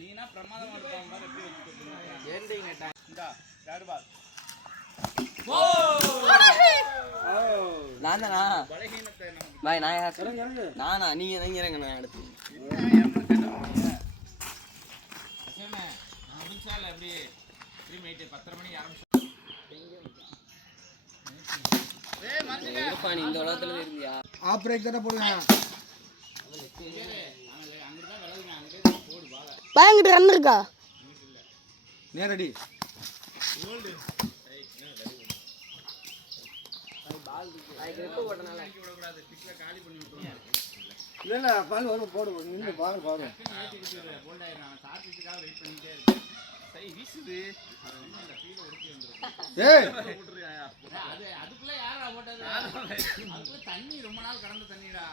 நீனா பிரமாதமா இருப்பாங்க எப்படி வச்சுக்கோங்க. நானா பாய் நானா நீங்க இறங்க நான் எடுத்து இந்த உலகத்துல இருந்தியா ஆப்ரேட் தானே போடுவேன். பயங்கிட்ட ரன் இருக்கா நேரடி இல்ல பால் வரும் போடு நின்று பால் பாரு. அதுக்குள்ள யாரா போட்டது? தண்ணி ரொம்ப நாள் கடந்த தண்ணிடா.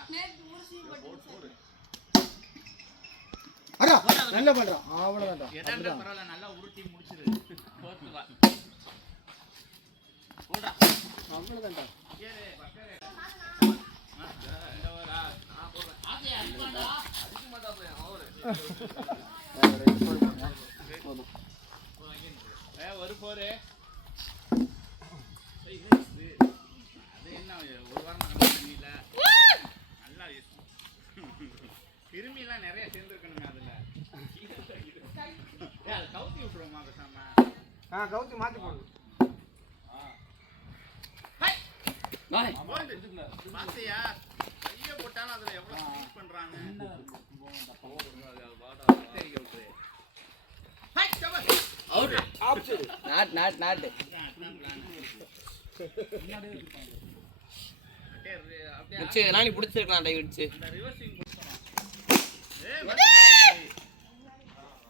நல்ல பண்றான் அவ்வளவுதான். பரவாயில்ல நல்லா உருட்டி முடிச்சிரு. அவ்வளவுதான். ஒரு போரு அது என்ன ஒரு வாரம் தண்ணியில நல்லா கிருமி எல்லாம் நிறைய சேர்ந்துருக்கணுங்க. அதுல அது கவுத்தி விட்டுருவோமா பேசாம? கவுத்தி மாத்தி போடு. பாத்தியா கைய போட்டாலும் அதுல எவ்வளவு ஸ்பீட் பண்றாங்க. நானி பிடிச்சிருக்கலாம் டை விடுச்சு.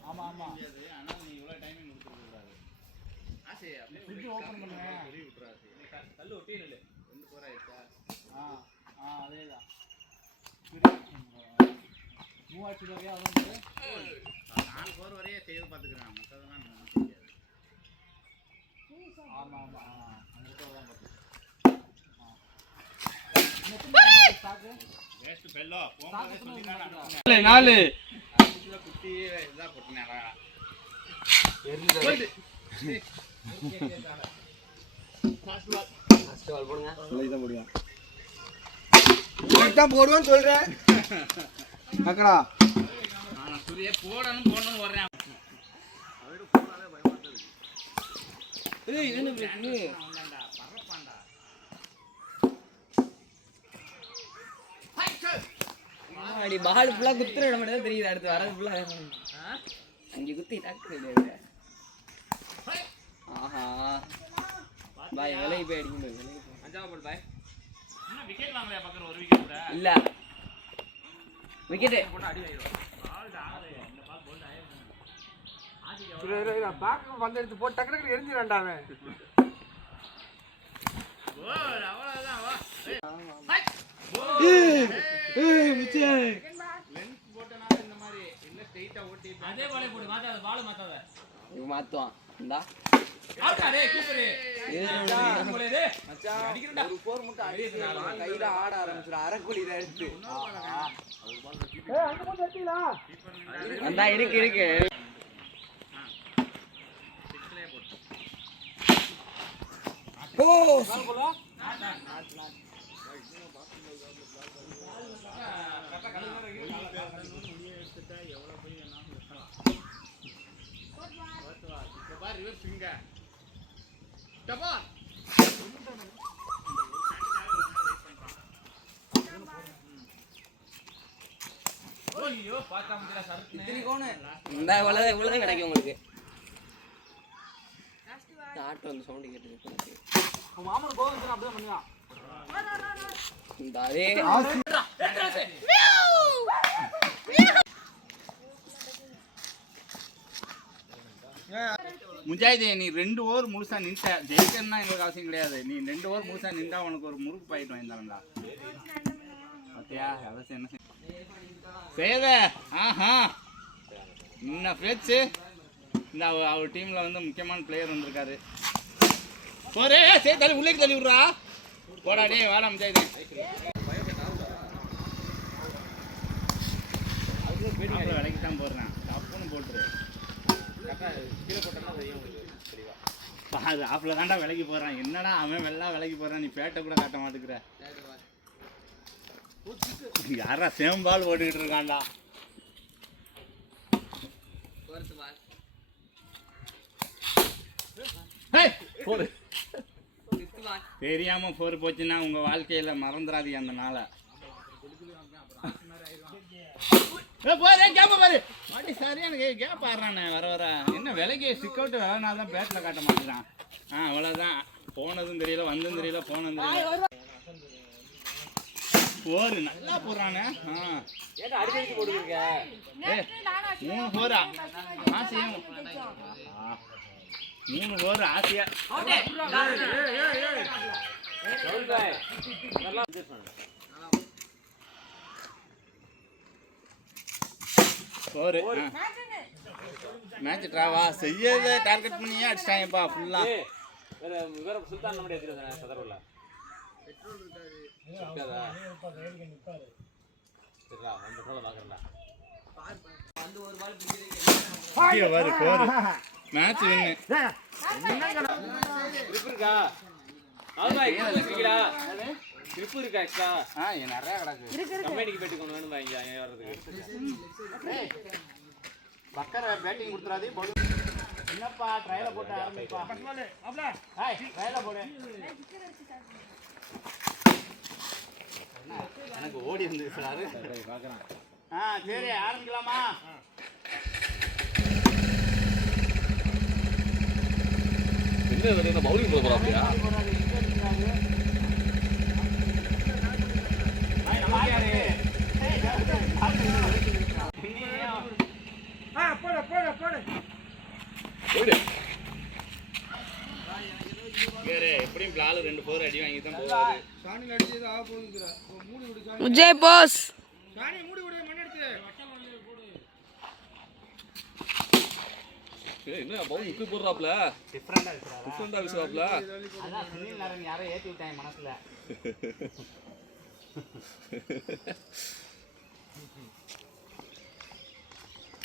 ஆமா ஆமா ஆனா நீ இவ்வளவு டைமிங் கொடுத்துருக்கூடாது. ஆசை அப்படியே ஓபன் பண்ணுவேன். கல்லு ஒட்டி நில்லு. 2 போர் ஆயிடுச்சா? அதேதான். மூவாச்சு வரையா வந்து 4 போர் வரையே செய்து பாத்துக்கிறேன். மத்ததெல்லாம் நமக்கு தெரியாது. ஆமா ஆமா அங்க தான் பாத்து. வேஸ்ட் ஃபெல்லோ போங்க சொல்லிட்டானே. 4 அதுல குட்டி இதா போட்டுனேடா. எரிஞ்சு ஃபர்ஸ்ட் பால் போடுங்க. சொல்லிதான் போடுவேன். கரெக்ட்டா போடுவேன்னு சொல்றேன். அக்கடா நான் சுரியே போடணும் வரேன். அவரோட போடாதே பயமாட்டது. ஏய் இது என்ன பிரச்சனை? அவன்டா பறப்பான்டா. அடி பால் ஃபுல்லா குத்துற இடம் மட்டும் தெரியுது. அடுத்து வரது ஃபுல்லா அங்க குத்தி டாக்டர் இல்ல. ஆஹா பாய் விலை போய் அடிக்கும்போது அஞ்சாவது பால் பாய். என்ன விக்கெட் வாங்கலையா பக்கத்துல ஒரு விக்கெட் கூட? இல்ல விக்கெட் போட்டு அடி ஆயிடும். பால் ஆகல. இந்த பால் போல்ட் ஆயிடும். இரு பேக் வந்து எடுத்து போட்டு டக்கு டக்கு எரிஞ்சிரண்டா அவன். ஓ அவ்வளவுதான் வா. ஏய் மிச்சே லென்த் போட்டனால இந்த மாதிரி இல்ல ஸ்ட்ரைட்டா ஓட்டி அதே பாலே போடு. மாத்தாத பால் மாத்தாத. இவ மாத்துவான். இந்தா ஆடா டேய் கூப்பரு. ஏய் போலே டேய் மச்சான் அடிக்கறடா. ஒரு போர் மட்டும் அடிச்சு கையில ஆட ஆரம்பிச்சுற அரக்குளில எடுத்து. ஏய் அங்க போய் தட்டிடா. அந்தா இருக்கு. சிக்ஸ்லயே போடு. ஓ நாட் கரெக்ட்டா கழுவுற எடுத்துட்டா எவ்வளவு போய் வேணாலும் வெட்டலாம். ஓட்டுவா இப்ப பாரு ரிவர்ஸ் ஸ்விங்க. டபா ஓய்யோ பாத்தா முடியல சரக்கு. இத்தனை கோணு இந்த இவ்வளவு கிடைக்கும் உங்களுக்கு. ஆட்டோ அந்த சவுண்ட் கேட்டுது. உன் மாமன் கோவம் வந்து அப்படியே பண்ணியா. இந்த அதே முஜாஹிதே நீ 2 ஓவர் முழுசா நின்ட்ட, ஜெயிக்கணும்னா எங்களுக்கு அவசியம் கிடையாது. நீ 2 ஓவர் முழுசா நின்றா உனக்கு ஒரு முறுக்கு பாயிட்டு வாங்கி தரேன்டா. பார்த்தியா அவசியம் என்ன செய்த? ஆஹா என்ன பேச்சு. இந்த அவர் டீமில் வந்து முக்கியமான பிளேயர் வந்திருக்காரு. போரே சரி தள்ளி உள்ளே தள்ளி விட்றா. போடா டே வாடா முஜாஹிதே. விலைக்கு தான் போடுறேன், தப்புன்னு போட்டுரு. அது ஆப்பில் தாண்டா விலைக்கு போகிறான். என்னடா அவன் வெள்ளா விலைக்கு போகிறான், நீ பேட்டை கூட காட்ட மாட்டேங்கிற. யாரா சேம்பால் ஓட்டுக்கிட்டு இருக்கான்டா. தெரியாம 4 போச்சுன்னா உங்க வாழ்க்கையில மறந்துடாதீங்க அந்த நாளை. சரியான கேப் ஆடுறானே வர வர. என்ன விலைக்கு ஸ்டிக் அவுட் வேலைனால தான் பேட்டில் காட்ட மாட்டேங்கிறான். அவ்வளோதான். போனதும் தெரியல வந்ததும் தெரியல போனதும் தெரியல. போரு நல்லா போடுறானே. 3 போரா ஆசையும் 3 போர் ஆசையா. போரு மேட்ச் ட்ராவா செய்யறத டார்கெட் பண்ணியே அடிச்சிட்டாங்கப்பா ஃபுல்லா. வேற சுல்தான் நம்முடைய சதரவுல இருக்காதா? சரிடா அந்த போல பாக்குறடா. அந்த ஒரு பால் பிடிக்கிறீங்க பாரு போரு மேட்ச் வின்னு. கிரிப் இருக்கா? ஆமா இருக்கீங்களா? கிரிப் இருக்கா எக்ஸ்ட்ரா? நிறைய கிடக்கு. கம்பெனிக்கு பேட்டி கொண்டு வேணும் இங்க வர்றதுக்கு. பக்கர பேட்டிங் கொடுத்துறாதே. என்னப்பா ட்ரையல போட்டு ஆரம்பிப்பா. ட்ரையல போடு. எனக்கு ஓடி வந்து சார் பார்க்குறான். சரி ஆரம்பிக்கலாமா? என்ன பவுலிங் போட போறாப்லையா? எப்படியும் பிளால் 2 4 அடி வாங்கி தான் போவாரு. முஜாய் பாஸ் என்ன பவுலிங் இப்படி போடுறாப்ல? டிஃபரெண்டா விசுறாப்ல. அதான் சுனில் நாராயண் யாரோ ஏத்தி விட்டாங்க மனசுல.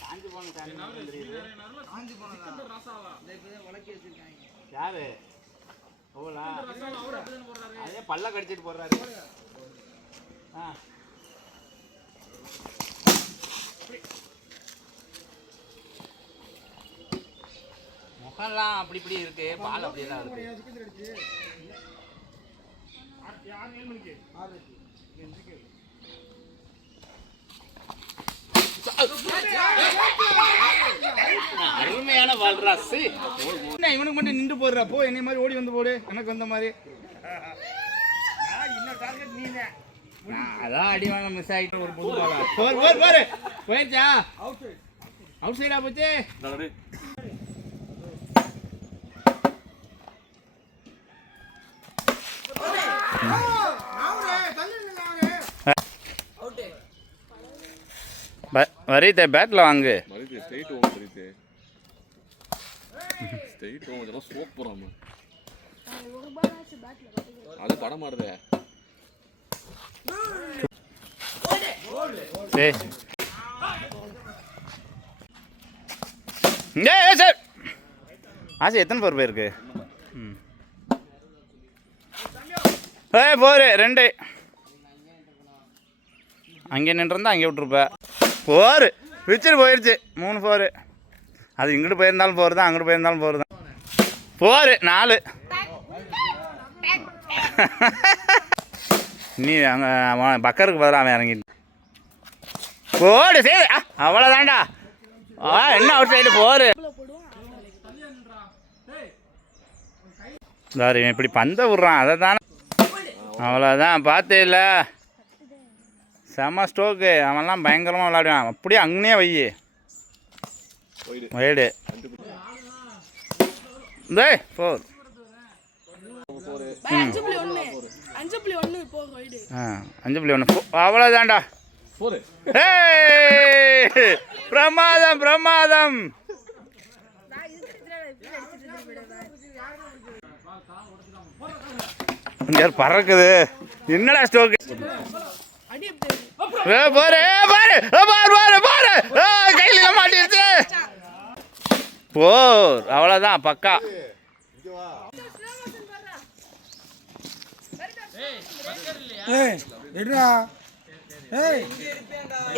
காஞ்சி போன யாரு ஓலா அதே பல்ல கடிச்சிட்டு போடுறாரு. முகம்லாம் அப்படி இப்படி இருக்கு, பால் அப்படியெல்லாம் இருக்கு. அருமையான பால்ராஸ். இவனுக்கு மட்டும் நின்று போடுறா. போ என்னை மாதிரி ஓடி வந்து போடு. எனக்கு வந்த மாதிரி அதான் அடிவாங்க மிஸ் ஆகிட்டு ஒரு புது பாலா. போரு போயிடுச்சா? அவுட் சைடா போச்சு. வரிதே பேட்ல வாங்கு. மரிதே ஸ்ட்ரைட் ஓம் மரிதே. ஸ்ட்ரைட் ஓம் இதெல்லாம் ஸ்மோக் போறாம. அது பட மாட்டதே. டேய். ஏய் சார். ஆசை எத்தனை பேர் இருக்கு? போரு 2 அங்கே நின்றுருந்தா அங்கே விட்டுருப்ப. போரு பிச்சுட்டு போயிடுச்சு. 3 4. அது இங்கிட்டு போயிருந்தாலும் போகிறது தான், அங்கிட்டு போயிருந்தாலும் போகிறது தான். போரு 4. நீ அங்கே பக்கருக்கு பதிலாக அவன் இறங்கிட்டு போடு. சரி அவ்வளோதான்டா. என்ன அவுட் சைடு போரு. சாரி இப்படி பந்த விட்றான் அதை தானே. அவ்வளோதான் பார்த்தே இல்லை. செம ஸ்டோக்கு. அவன்லாம் பயங்கரமாக விளையாடுவான். அப்படியே அங்கேயே வை வைடு. டேய் 4 5.1 போ வைடு 5.1 அவ்வளோதான்டா. போடு. ஏய் பிரமாதம் பிரமாதம். இங்க பறக்குது என்னடா ஸ்டோக். பாரு பாரு பாரு பாரு கையில மாட்டிருச்சு. போர் அவ்வளோதான் பக்கா.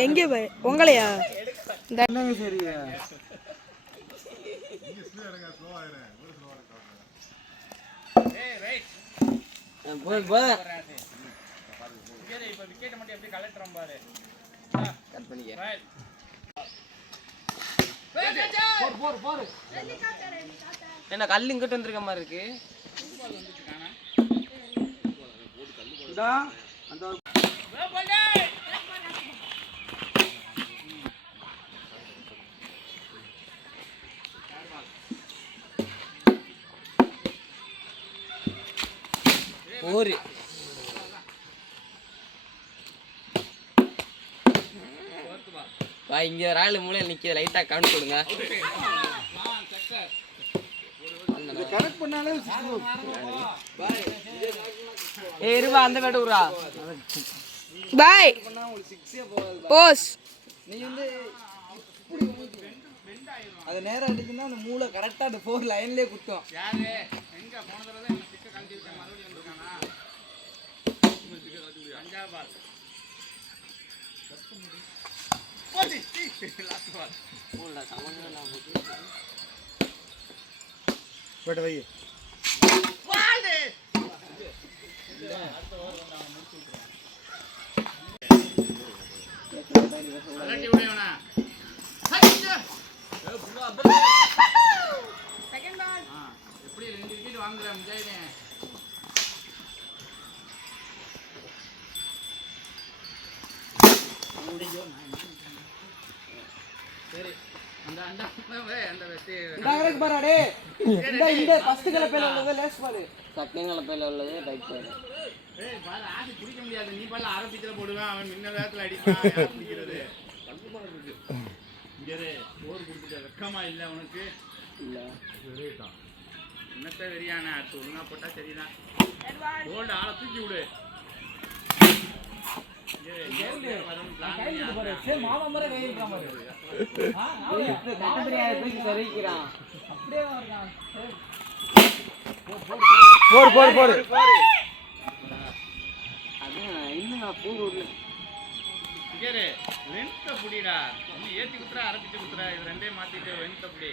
எங்க போய் உங்களையா சரியா என்ன கல் இங்கிட்டு வந்திருக்க மாதிரி இருக்கு. ஒரு இங்க ராயல் மூலையில் நிக்க லைட்டா கவுண்ட் கொடுங்க. கரெக்ட் பண்ணாலே இருவா அந்த பேட்டு விடுறா. பாய் போஸ் நீ வந்து அது நேரம் அடிச்சுன்னா அந்த மூளை கரெக்டா அந்த 4 லைன்லயே குத்தும். யாரு எங்க போன தடவை என்ன ஸ்டிக்க கழட்டி விட்ட மறுபடியும் வந்திருக்கானா? அஞ்சாவது பால் போடி லாஸ்ட் பால் மூளை சமங்கலாம் போட்டு பட் வை வாடே அலட்டி விடுவனா ஹையா செகண்ட் பால் எப்படி 2 விக்கெட் வாங்குற முஜாஹிதே. சரி அந்த அந்த அந்த வெட்டி டைரக்ட் பாரு டேய். இந்த ஃபர்ஸ்ட் கலப்பையில உள்ளது லேஸ் பாரு. செகண்ட் கலப்பையில உள்ளது ரைட் பாரு. ஏய் பாரு ஆசி குடிக்க முடியாது. நீ பால்ல ஆரம்பிச்சல போடுவேன். அவன் முன்ன வேகத்துல அடிப்பான். யார் குடிக்கிறது? கல்பமா இருக்கு. இங்கரே ஓர் குடிச்சிட்ட வெக்கமா இல்ல உனக்கு? இல்ல. வெறிட்டான். என்னத்த வெறியானே அடுத்து ஒழுங்கா போட்டா சரிதான். கோல்ட் ஆள தூக்கி விடு. மாமா மர கை இருக்கா மாதிரி. கட்டபரியா தூக்கி சரிக்கிறான். அப்படியே வர்றான். போடு அதான் இன்னும் நான் பூ விடல. இங்கரே லென்த் புடிடா. நீ ஏத்தி குத்துறா அரபிச்சு குத்துறா. இது ரெண்டையும் மாத்திட்டு லென்த் புடி.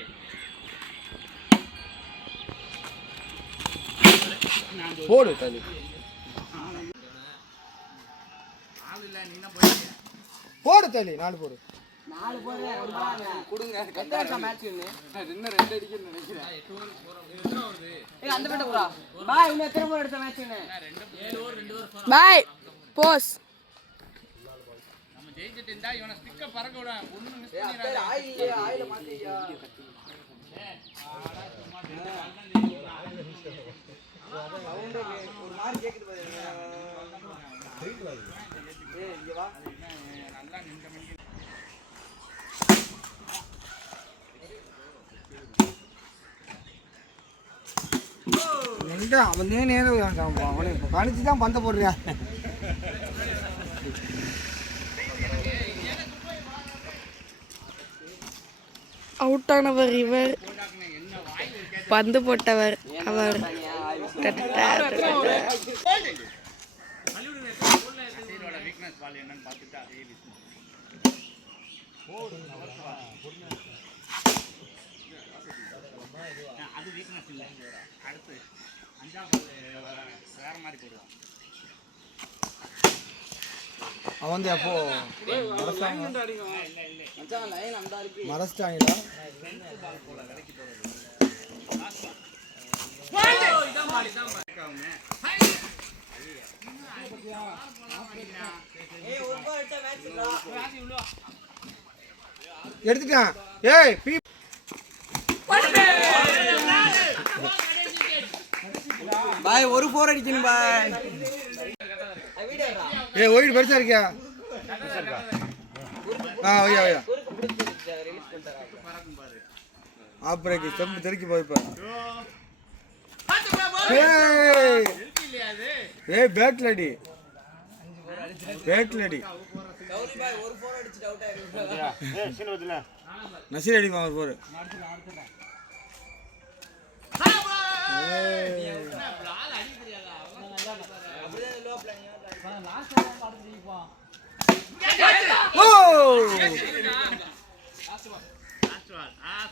போடு தள்ளி ஆள் இல்ல நீ தான் போயிடு. போடு தள்ளி 4 போடு 4 போடு கொடுங்க. கட்டாச்சா மேட்ச் இன்னும் 2 அடிக்கணும்னு நினைக்கிறேன். ஏய் அந்த பேட்ட போடா. பாய் இன்னும் எத்தனை போடு எடுத்த மேட்ச் இன்னும் 7 ஓவர் 2 ஓவர். பாய் போஸ் நம்ம ஜெயிச்சிட்டு இருந்தா இவனை ஸ்டிக்க பறக்க விட ஒண்ணு மிஸ் பண்ணிராத. ஆயில மாத்தியா சவுண்ட் ஒரு மாதிரி கேக்குது பாரு. ஏய் இங்க வா. நல்லா நின்ற மணி அவன் நேரம் அவனை கணிச்சு தான் பந்த போடுறியா? அவுட் ஆனவர் இவர், பந்து போட்டவர் அவர். வீக்னஸ் பால் என்னன்னு பார்த்துட்டு அதே அது வீக்னஸ் இல்லை. அடுத்து 5ஆம் பால் வேற மாதிரி போடுவான். அவன் அப்போ மறச்சிட்டாங்களா? எடுத்துட்டான். ஏய் பாய் ஒரு 4 அடிக்கணும் பாய். ஏய் ஒயிட் பெருசா இருக்கியா? ஓய்யா ஓய்யா. ஆப்ரேக் ஸ்டெம்ப் தெறிக்கி போய் பாரு. ஏய் பேட்ல அடி. கௌரி பாய் ஒரு 4 அடிச்சிட்டு அவுட் ஆயிருக்காங்க. நசீர் அடிப்பான் ஒரு 4.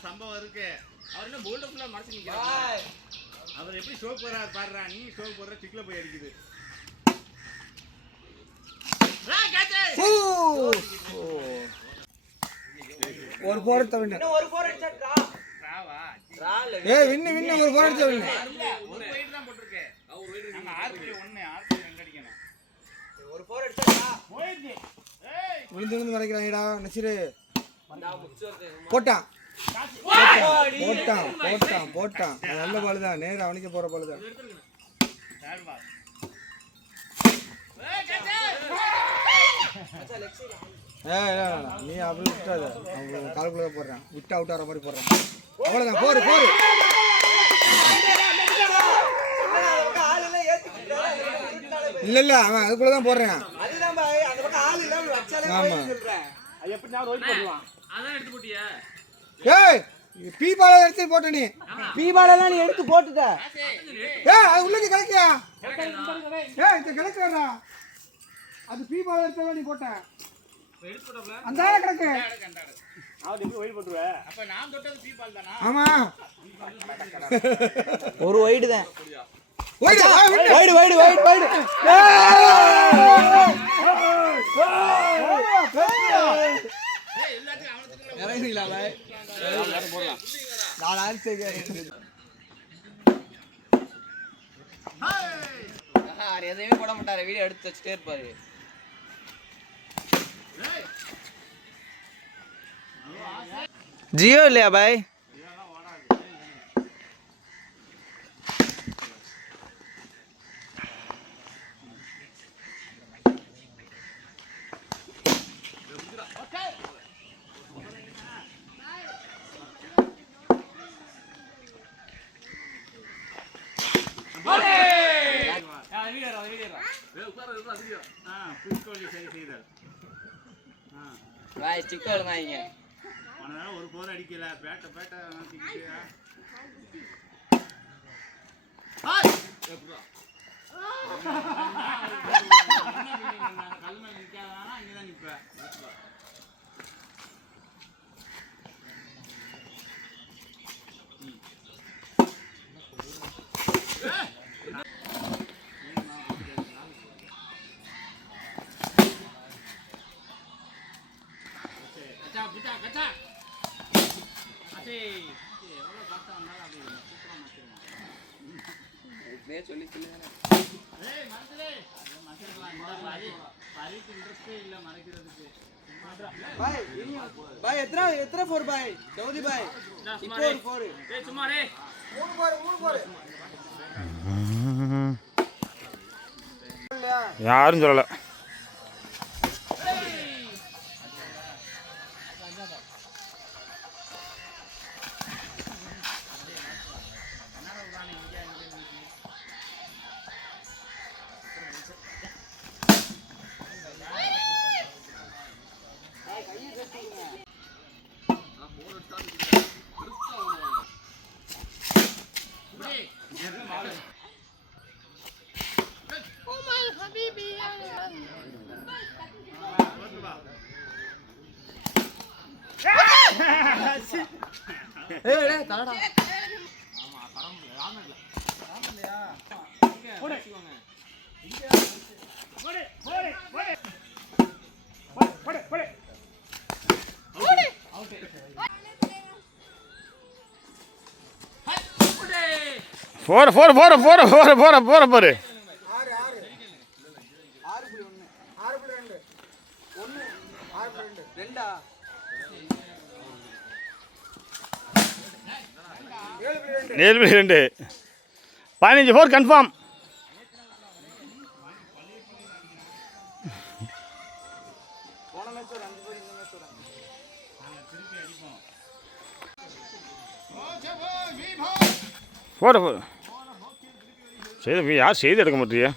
சம்பவம் இருக்கு. அவர் என்ன போல்ட் ஃபுல்லா மறைச்சு நிக்கிறார். அவர் எப்படி ஷோக் போறாரு பாருடா. நீ ஷோக் போற சிக்ல போய் அடிக்குது. ஒரு 4 எடுத்த வின்னு. இன்னும் ஒரு 4 அடிச்சா ராவா ஏய் வின்னு ஒரு 4 எடுத்த வின்னு. ஒரு வெயிட் தான் போட்டுருக்கு. அவர் வெயிட் நம்ம ஆர்பி 1 ஆர்பி 2 அடிக்கணும். ஒரு 4 அடிச்சா போயிடு. ஏய் விழுந்து மறைக்கிறாங்கடா நசீர். நான் முச்சோர்தே. போட்டான். நல்ல பால் தான். நேரா அவனுக்கு போற பால் தான். Third ball. நீ அப்படி விட்டாத. அவன் கால்குள்ள தான் போடுறான். விட்டு அவுட் ஆகிற மாதிரி போடுறான். அவ்வளோதான். போரு இல்ல அவன் அதுக்குள்ள தான் போடுறான். ஆமா எப்படி நான் ரோல் பண்ணுவான் அதான் எடுத்து போட்டியா? ஏய் பீ பால் எடுத்து போட்ட நீ. பீ பால் எல்லாம் நீ எடுத்து போட்டுட்ட. ஏய் அது உள்ளே கலக்கியா? ஏய் இது கலக்குறடா. அது பீ பால் எடுத்து நீ போட்ட. எடுத்து போட்டப்ல அந்த கிடக்கு. அவன் எப்படி வெயிட் பண்றே? அப்ப நான் தொட்டது பீ பால் தானா? ஆமா ஒரு வைடு தான். வைடு. இறங்கிங்களா பாய்? நான் ஆன்சர் எதையுமே போட மாட்டாரு. வீடியோ எடுத்து வச்சுட்டே இருப்பாரு. ஜியோ இல்லையா பாய்? பாய் ஸ்டிக்கர் வாங்க. அதனால ஒரு 4 அடிக்கல. பேட்ட நினைச்சிக்கிட்டியா? கல் மேல நிக்காதானா இங்கதான் நிப்ப. கச்சா அச்சே எவ்வளவு காத்தா வந்தாலும் அப்படி சூப்பரா மாத்திடுவான். இப்படியே சொல்லி ஏய் மறந்துடே. மறந்துடலாம். இந்த பரிக்கு இன்ட்ரெஸ்டே இல்ல மறைக்கிறதுக்கு. பாய் எத்தனை 4 பாய்? கௌரி பாய் இப்போ ஒரு 4. டேய் சும்மா டேய் 3 4. யாரும் சொல்லல. ஏய் தலடா. ஆமா பரம்பு ராமல்ல. ராமல்லையா? போடு. இங்க போடு. அவுட். போற பாரு. 7-2 15 4 கன்ஃபார்ம். போட செய்து யார் செய்து எடுக்க மாட்டியா?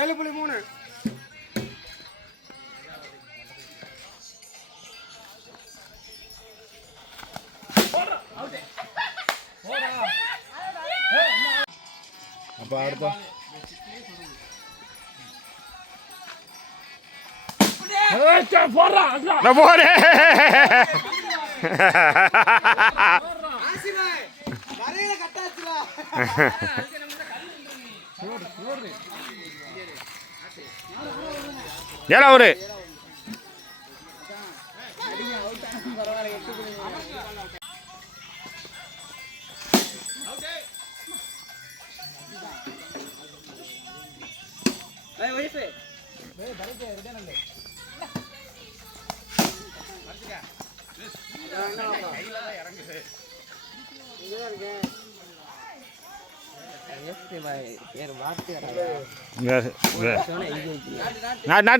ஏழு புள்ளி 3. அப்போ அடுத்த போறேன். ஏடா ஒரு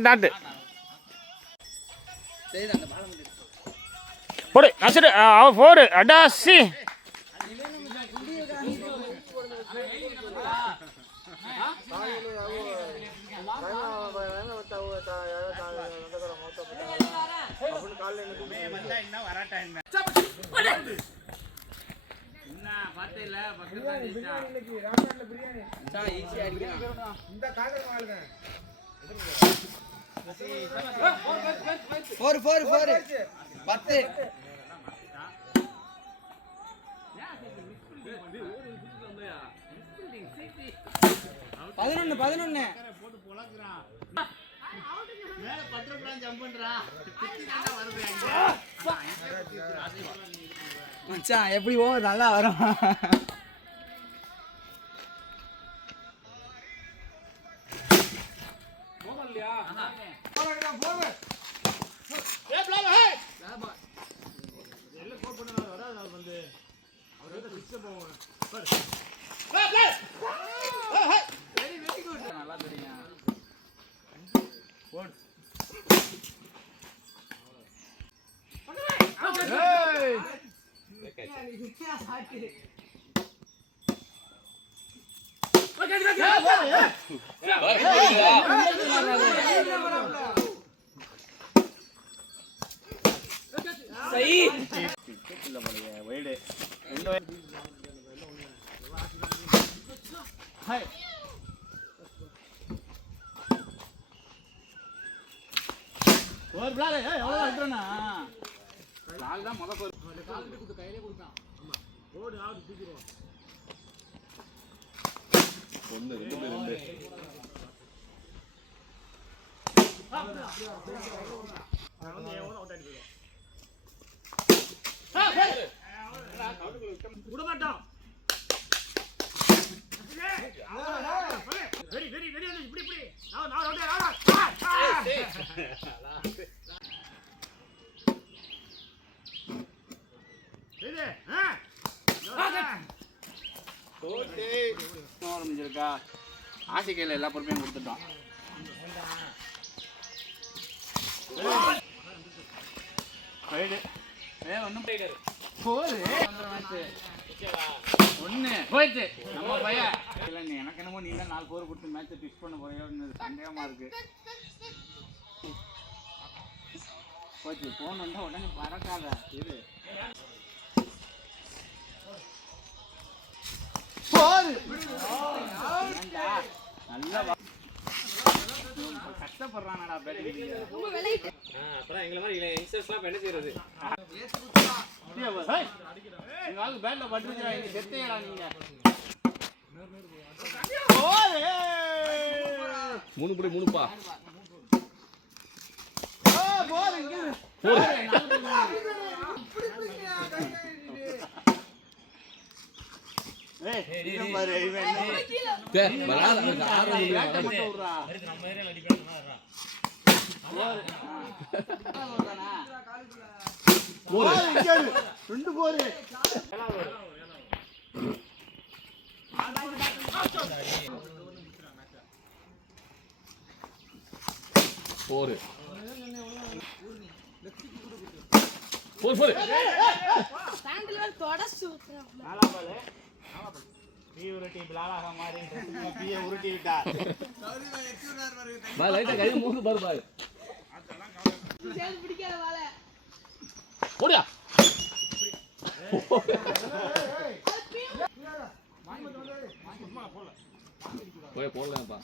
நாட்டு போடு நசரு அவ போடு அடாசி ஃபோர் 10 11 மச்சான் எப்படி ஓவர் நல்லா வரும். ஒரு பிளாக் எவ்வளோ எடுத்துறேன்னா பிளாக் தான் முதல் கையிலே கொடுத்தான். ஒன்று 2 விடமாட்டோம். முடிஞ்சிருக்கா ஆசி கையில் எல்லா பொறுமையும் கொடுத்துட்டோம். ஒன்றும் ஒன்று போயிடுச்சு நம்ம பையன் இல்லை. நீ எனக்கு என்னமோ நீ தான் 4 போர் கொடுத்து மேட்சை பிக்ஸ் பண்ண போறியோன்னு சந்தேகமாக இருக்கு. போச்சு ஃபோன் வந்தால் உடனே பறக்காத. இது நல்லா கஷ்டப்படுறானடா பேட்டிங். அப்புறம் எங்களை மாதிரி யங்ஸ்டர்ஸ்லாம் என்ன செய்யறது? எங்க ஆளுக்கு பேட்ல பட்டுருச்சா நீ செத்தையடா நீங்க. 3 2 போரு 4 4 பாய் லைட்டா கை மூந்து பாரு பாய் ஓடியா போய் போடலாம்ப்பா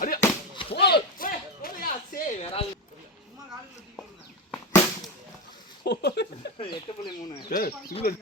அடியா போடு ஓடியா சே வேற ஆளு 8.3 ஏய் சிங்கிள்